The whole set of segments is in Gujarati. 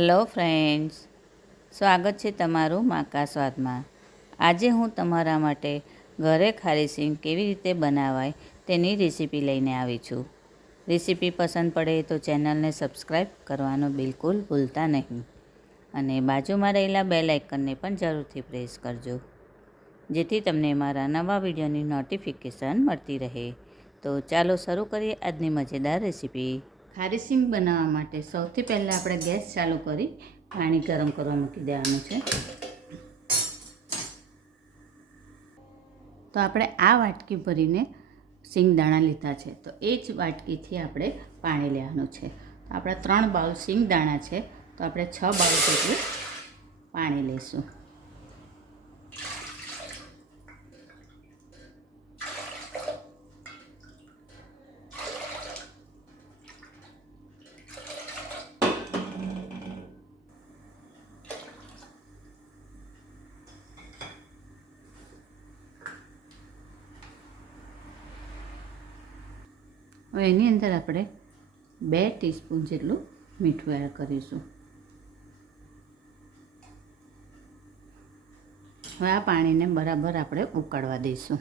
હેલો ફ્રેન્ડ્સ, સ્વાગત છે તમારું માકા સ્વાદમાં। આજે હું તમારા માટે ઘરે ખારી સિંગ કેવી રીતે બનાવાય તેની રેસીપી લઈને આવી છું। રેસીપી પસંદ પડે તો ચેનલને સબસ્ક્રાઈબ કરવાનું બિલકુલ ભૂલતા નહીં અને બાજુમાં રહેલા બેલ આઇકનને પણ જરૂરથી પ્રેસ કરજો, જેથી તમને મારા નવા વિડીયોની નોટિફિકેશન મળતી રહે। તો ચાલો શરૂ કરીએ આજની મજેદાર રેસીપી। ખારી સિંગ બનાવવા માટે સૌથી પહેલાં આપણે ગેસ ચાલુ કરી પાણી ગરમ કરવા મૂકી દેવાનું છે। તો આપણે આ વાટકી ભરીને સિંગદાણા લીધા છે, તો એ જ વાટકીથી આપણે પાણી લેવાનું છે। તો આપણા 3 બાઉલ સિંગદાણા છે, તો આપણે 6 બાઉલ જેટલું પાણી લઈશું। હવે એની અંદર આપણે 2 ટીસ્પૂન જેટલું મીઠું એડ કરીશું। હવે આ પાણીને બરાબર આપણે ઉકળવા દઈશું।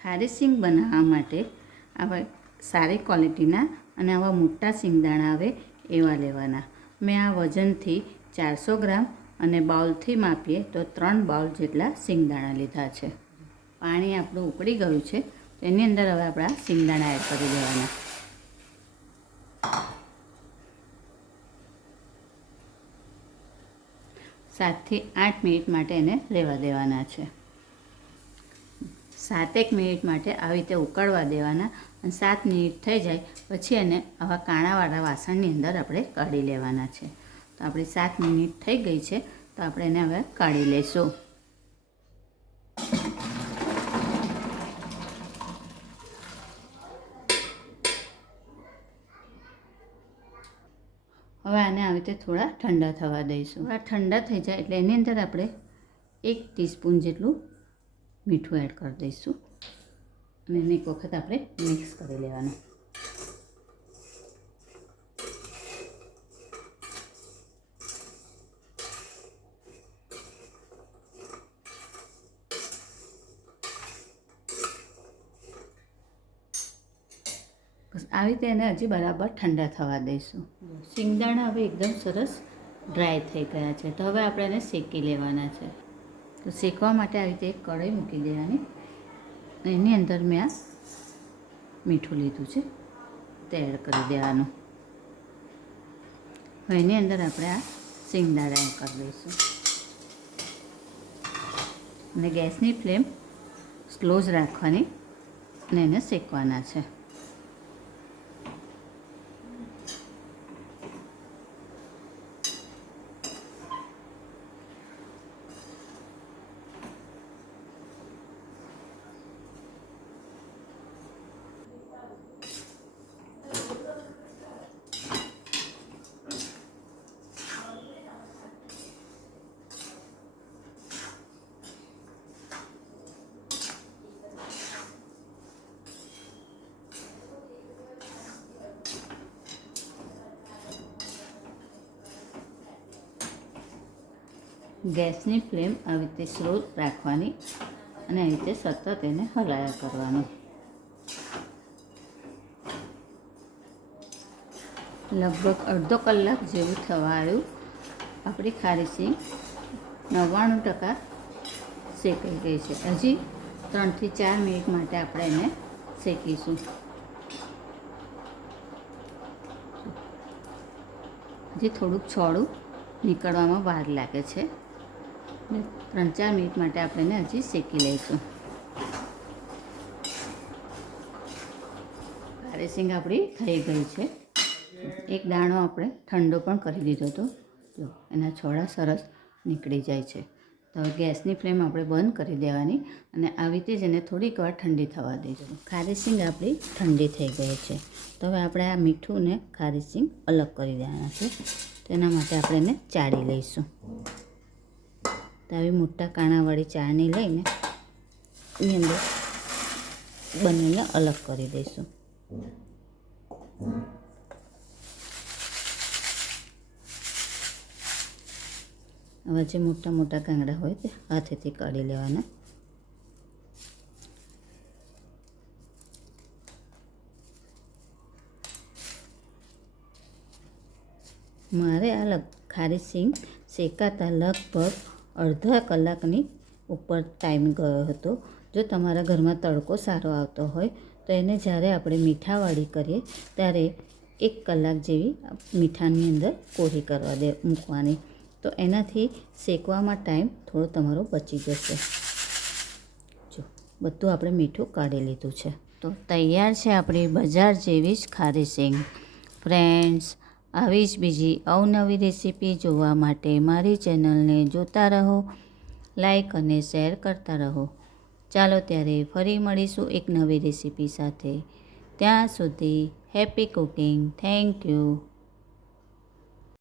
ખારી સિંગ બનાવવા માટે આવા સારી ક્વોલિટીના અને આવા મોટા સિંગદાણા આવે એવા લેવાના। મેં આ વજનથી 400 ગ્રામ અને બાઉલથી માપીએ તો 3 બાઉલ જેટલા સિંગદાણા લીધા છે। પાણી આપણું ઉકળી ગયું છે, તો એની અંદર હવે આપણા સિંગદાણા એડ કરી દેવાના। 7 થી 8 મિનિટ માટે એને રહેવા દેવાના છે। 7 મિનિટ માટે આવી રીતે ઉકળવા દેવાના અને 7 મિનિટ થઈ જાય પછી એને આવા કાણાવાળા વાસણની અંદર આપણે કાઢી લેવાના છે। તો આપણી 7 મિનિટ થઈ ગઈ છે, તો આપણે એને હવે કાઢી લઈશું। હવે આને આવી રીતે થોડા ઠંડા થવા દઈશું। થોડા ઠંડા થઈ જાય એટલે એની અંદર આપણે 1 ટીસ્પૂન જેટલું મીઠું એડ કરી દઈશું અને એને એક વખત આપણે મિક્સ કરી લેવાનું। બસ આવી રીતે એને હજી બરાબર ઠંડા થવા દઈશું। સિંગદાણા હવે એકદમ સરસ ડ્રાય થઈ ગયા છે, તો હવે આપણે એને શેકી લેવાના છે। તો શેકવા માટે આવી રીતે એક કઢાઈ મૂકી દેવાની, એની અંદર મેં આ મીઠું લીધું છે તે એડ કરી દેવાનું। હવે એની અંદર આપણે આ સિંગદાણા એડ કરી દઈશું અને ગેસની ફ્લેમ સ્લો જ રાખવાની અને એને શેકવાના છે। ગેસની ફ્લેમ આવી રીતે સ્લો રાખવાની અને આવી રીતે સતત એને હલાયા કરવાનું। લગભગ અડધો કલાક જેવું થવા આવ્યું। આપણી ખારી સિંગ 99% શેકાઈ ગઈ છે। હજી 3 થી 4 મિનિટ માટે આપણે એને શેકીશું। હજી થોડુંક છોડું નીકળવામાં વાર લાગે છે, 3-4 મિનિટ માટે આપણે એને હજી શેકી લઈશું। ખારી સિંગ આપણી થઈ ગઈ છે। એક દાણો આપણે ઠંડો પણ કરી દીધો હતો, તો એના છોડા સરસ નીકળી જાય છે। તો હવે ગેસની ફ્લેમ આપણે બંધ કરી દેવાની અને આવી રીતે જ એને થોડીક વાર ઠંડી થવા દઈશું। ખારી સિંગ આપણી ઠંડી થઈ ગઈ છે, તો હવે આપણે આ મીઠું ને ખારી સિંગ અલગ કરી દેવાના છે। તેના માટે આપણે એને ચાળી લઈશું। તો આવી મોટા કાણાવાળી ચાળણી લઈને એની અંદર બંનેને અલગ કરી દઈશું। આવા જે મોટા મોટા કાંગડા હોય તે હાથેથી કાઢી લેવાના. મારે આ ખારી સિંગ શેકાતા લગભગ અડધા કલાકની ઉપર ટાઈમ ગયો હતો. જો તમારા ઘરમાં તડકો સારો આવતો હોય તો એને જ્યારે આપણે મીઠાવાળી કરીએ ત્યારે 1 કલાક જેવી મીઠાની અંદર કોરી કરવા મૂકવાની, તો એનાથી શેકવામાં ટાઈમ થોડો તમારો બચી જશે. જો બધું આપણે મીઠું કાઢી લીધું છે, તો તૈયાર છે આપણી બજાર જેવી જ ખારી સિંગ. ફ્રેન્ડ્સ, આવી જ બીજી અવનવી રેસીપી જોવા માટે મારી ચેનલને જોતા રહો, લાઈક અને શેર કરતા રહો. ચાલો ત્યારે ફરી મળીશું એક નવી રેસીપી સાથે. ત્યાં સુધી હેપી કુકિંગ. Thank you.